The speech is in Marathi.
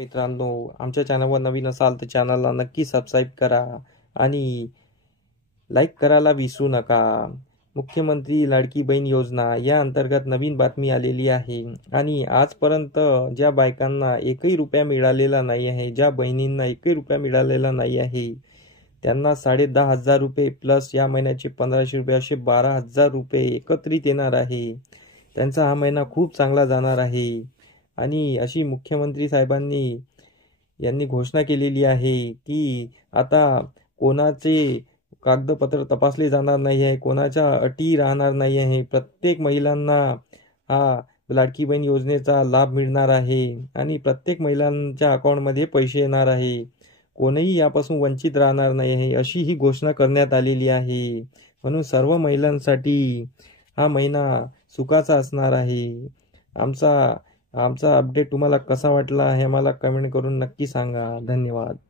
मित्रांनो, आमच्या चॅनलवर नवीन असाल तर चॅनलला नक्की सबस्क्राईब करा आणि लाईक करायला विसरू नका। मुख्यमंत्री लाडकी बहीण योजना या अंतर्गत नवीन बातमी आलेली आहे आणि आजपर्यंत ज्या बायकांना एकही रुपया मिळालेला नाही आहे, ज्या बहिणींना एकही रुपया मिळालेला नाही आहे, त्यांना 10,500 रुपये प्लस या महिन्याचे 1,500 रुपये असे 12,000 रुपये एकत्रित येणार आहे। त्यांचा हा महिना खूप चांगला जाणार आहे आणि अशी मुख्यमंत्री साहेबांनी यांनी घोषणा केलेली आहे की आता कोणाचे कागदपत्र तपासले जाणार नाही आहे, कोणाच्या अटी राहणार नाही आहे। प्रत्येक महिलांना हा लाडकी बहीण योजनेचा लाभ मिळणार आहे आणि प्रत्येक महिलांच्या अकाउंटमध्ये पैसे येणार आहे। कोणीही यापासून वंचित राहणार नाही आहे, अशी ही घोषणा करण्यात आलेली आहे। म्हणून सर्व महिलांसाठी हा महिना सुखाचा असणार आहे। आमचा अपडेट तुम्हाला कसा वाटला हे मला कमेंट करून नक्की सांगा। धन्यवाद।